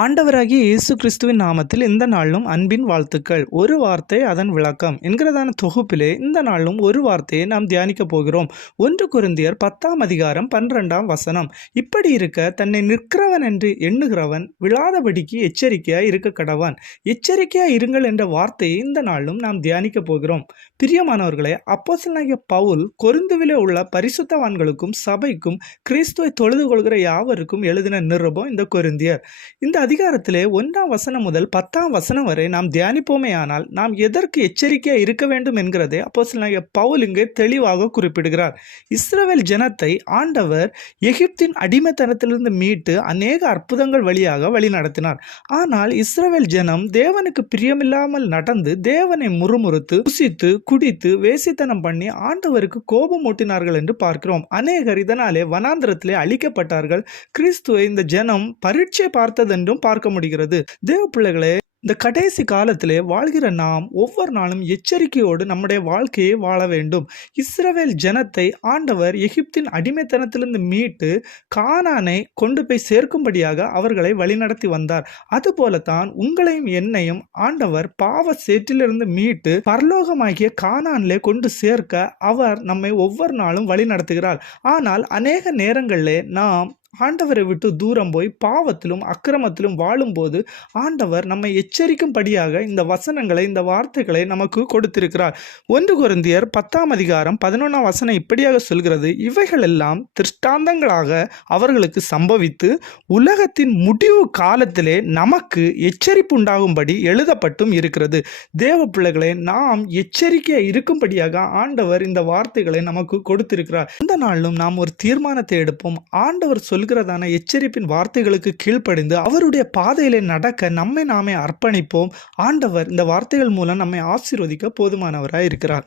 ஆண்டவராகிய இயேசு கிறிஸ்துவின் நாமத்தில் இந்த நாளும் அன்பின் வாழ்த்துக்கள். ஒரு வார்த்தை அதன் விளக்கம். என்கிறதான தொகுப்பிலே இந்த நாளும் ஒரு வார்த்தையை நாம் தியானிக்க போகிறோம். ஒன்று குருந்தியர் பத்தாம் அதிகாரம் பன்னிரெண்டாம் வசனம். இப்படி இருக்க தன்னை நிற்கிறவன் என்று எண்ணுகிறவன் விழாதபடிக்கு எச்சரிக்கையாய் இருக்க கடவான். எச்சரிக்கையாய் இருங்கள் என்ற வார்த்தையை இந்த நாளும் நாம் தியானிக்க போகிறோம். பிரியமானவர்களே அப்போசனாகிய பவுல் கொருந்துவிலே உள்ள பரிசுத்தவான்களுக்கும் சபைக்கும் கிறிஸ்துவை தொழுது கொள்கிற யாவருக்கும் எழுதின நிருபம் இந்த கொருந்தியர். இந்த அதிகாரத்திலே ஒன்றாம் வசனம் முதல் பத்தாம் வசனம் வரை நாம் தியானிப்போமே ஆனால் நாம் எதற்கு எச்சரிக்கையாக இருக்க வேண்டும் என்கிறதை அப்போ பவுல் இங்கே தெளிவாக குறிப்பிடுகிறார். இஸ்ரவேல் ஜனத்தை ஆண்டவர் எகிப்தின் அடிமைத்தனத்திலிருந்து மீட்டு அநேக அற்புதங்கள் வழியாக வழி நடத்தினார். ஆனால் இஸ்ரவேல் ஜனம் தேவனுக்கு பிரியமில்லாமல் நடந்து தேவனை முறுமுறுத்து புசித்து குடித்து வேசித்தனம் பண்ணி ஆண்டவருக்கு கோபம் ஊட்டினார்கள் என்று பார்க்கிறோம். அநேகர் இதனாலே வனாந்திரத்திலே அழிக்கப்பட்டார்கள். கிறிஸ்துவை இந்த ஜனம் பரீட்சை பார்த்ததென்றும் பார்க்க முடிகிறது தேவ பிள்ளைகளே இந்த கடைசி காலத்திலே வாழ்கிற நாம் ஒவ்வொரு நாளும் எச்சரிக்கையோடு நம்முடைய வாழ்க்கையை வாழ வேண்டும். இஸ்ரவேல் ஜனத்தை ஆண்டவர் எகிப்தின் அடிமைத்தனத்திலிருந்து மீட்டு கானானை கொண்டு போய் சேர்க்கும்படியாக அவர்களை வழிநடத்தி வந்தார். அதுபோலத்தான் உங்களையும் என்னையும் ஆண்டவர் பாவ சேற்றிலிருந்து மீட்டு பரலோகமாகிய கானானிலே கொண்டு சேர்க்க அவர் நம்மை ஒவ்வொரு நாளும் வழி நடத்துகிறார் ஆனால் அநேக நேரங்களிலே நாம் ஆண்டவரை விட்டு தூரம் போய் பாவத்திலும் அக்கிரமத்திலும் வாழும்போது ஆண்டவர் நம்மை எச்சரிக்கும்படியாக இந்த வசனங்களை இந்த வார்த்தைகளை நமக்கு கொடுத்திருக்கிறார். ஒன்று குருந்தியர் பத்தாம் அதிகாரம் பதினொன்றாம் வசனம் இப்படியாக சொல்கிறது இவைகளெல்லாம் திருஷ்டாந்தங்களாக அவர்களுக்கு சம்பவித்து உலகத்தின் முடிவு காலத்திலே நமக்கு எச்சரிப்பு உண்டாகும்படி எழுதப்பட்டும் இருக்கிறது. தேவ பிள்ளைகளை நாம் எச்சரிக்கையாக இருக்கும்படியாக ஆண்டவர் இந்த வார்த்தைகளை நமக்கு கொடுத்திருக்கிறார். இந்த நாளிலும் நாம் ஒரு தீர்மானத்தை எடுப்போம். ஆண்டவர் சொல்கிறதான எச்சரிப்பின் வார்த்தைகளுக்கு கீழ்ப்படிந்து அவருடைய பாதையிலே நடக்க நம்மை நாமே அர்ப்பணிப்போம். ஆண்டவர் இந்த வார்த்தைகள் மூலம் நம்மை ஆசீர்வதிக்க போதுமானவராய் இருக்கிறார்